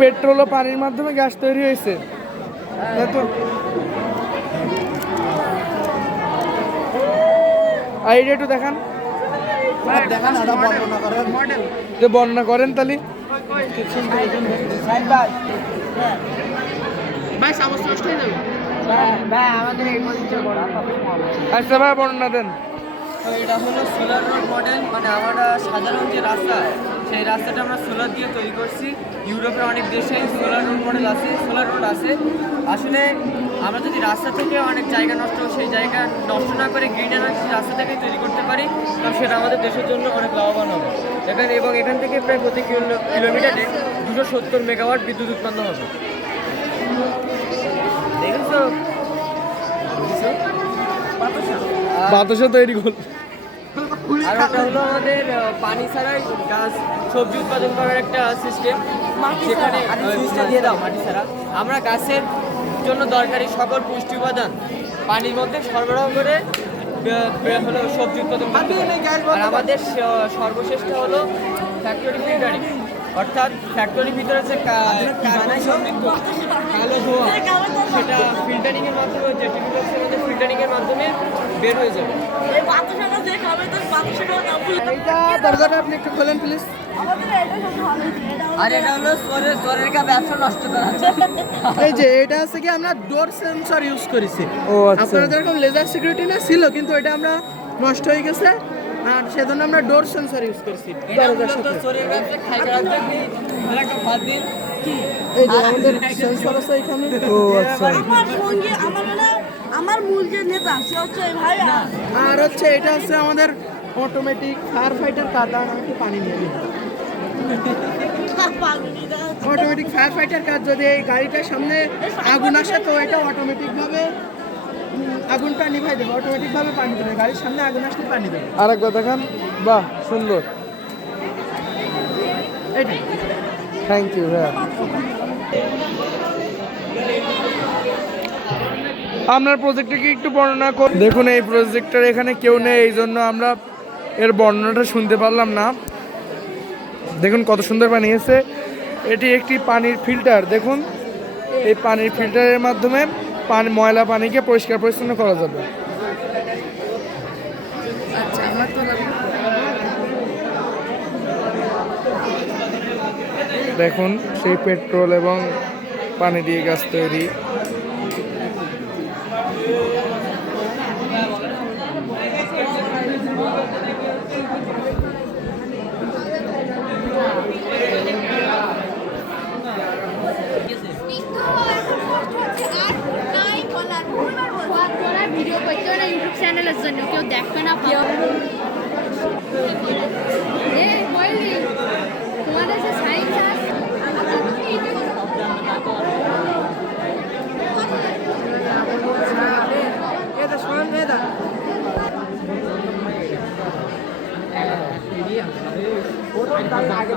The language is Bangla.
পেট্রোল ও পানির মাধ্যমে গ্যাস তৈরি হয়েছে। আর একটু দেখান। এটা বর্ণনা করেন যে বর্ণনা করেন তাহলে আচ্ছা ভাই, বর্ণনা দেন। তো এটা হলো সোলার রোড মডেল। মানে আমরা সাধারণ যে রাস্তা, সেই রাস্তাটা আমরা সোলার দিয়ে তৈরি করছি। ইউরোপের অনেক দেশে সোলার রোড মডেল আছে, সোলার রোড আছে। আসলে আমরা যদি রাস্তা থেকে অনেক জায়গা নষ্ট, সেই জায়গা নষ্ট না করে গ্রিন এনার্জি রাস্তা থেকে তৈরি করতে পারি, তাহলে সেটা আমাদের দেশের জন্য অনেক লাভবান হবে। এখানে এবং এখান থেকে প্রায় প্রতি কিলো- কিলোমিটারে দুশো সত্তর মেগাওয়াট বিদ্যুৎ উৎপন্ন হবে। বাতাসে তৈরি করল। আর ওটা হলো আমাদের পানি ছাড়াই গাছ সবজি উৎপাদন করার একটা সিস্টেম যেখানে দিয়ে দাও মাটি ছাড়া। আমরা গাছের জন্য দরকারি সকল পুষ্টি উপাদান পানির মধ্যে সরবরাহ করে হলো সবজি উৎপাদন আর আমাদের সর্বশ্রেষ্ঠ হলো ফ্যাক্টরি ফিল্টারিং অর্থাৎ ফ্যাক্টরির ভিতরে যে সমৃদ্ধ কালো ধোঁয়া সেটা ফিল্টারিং এর মাধ্যমে জেটিভিলসের মধ্যে ফিল্টারিং এর মাধ্যমে বের হয়ে যাবে। যে এইটা দরজাটা আপনি একটু খোলেন প্লিজ আমাদের এটা সব ভালো এটা আর এটা হলো সোরের সোরের কা ব্যবসা নষ্ট করা এই যে এটা হচ্ছে কি আমরা ডোর সেন্সর ইউজ করেছি। ও আচ্ছা। আপনারা যেরকম লেজার সিকিউরিটি না ছিল কিন্তু এটা আমরা নষ্ট হয়ে গেছে। আর সেজন্য আমরা ডোর সেন্সর ইউজ করছি। এই যে আমাদের সেন্সর আছে এখানে। ও আচ্ছা। আমার সঙ্গে আমার মানে আমার মূল যে নেতা সে হচ্ছে ভাই আর হচ্ছে এটা হচ্ছে আমাদের অটোমেটিক ফায়ার ফাইটার কার দাঁড়ান পানি নিয়ে অটোমেটিক ফায়ার ফাইটার কাজ যদি এই গাড়িটার সামনে আগুন আসে তো এটা অটোমেটিক ভাবে উম, আগুনটা নিভাই দেবে অটোমেটিক ভাবে পানি দেবে গাড়ির সামনে আগুন আসলে পানি দেবে। আরেকবার দেখান। বাহ সুন্দর। থ্যাংক ইউ ভাইয়া। আপনার প্রজেক্টটাকে একটু বর্ণনা কর দেখুন এই প্রজেক্টটার এখানে কেউ নেই এই জন্য আমরা এর বর্ণনাটা শুনতে পারলাম না। দেখুন কত সুন্দর বানিয়েছে এটি একটি পানির ফিল্টার দেখুন। এই পানির ফিল্টারের মাধ্যমে পানি ময়লা পানিকে পরিষ্কার পরিচ্ছন্ন করা যাবে। দেখুন সেই পেট্রোল এবং পানি দিয়ে গাছ তৈরি ভিডিও করতে না ইউটিউব চ্যানেলের জন্য কেউ দেখবে না আগে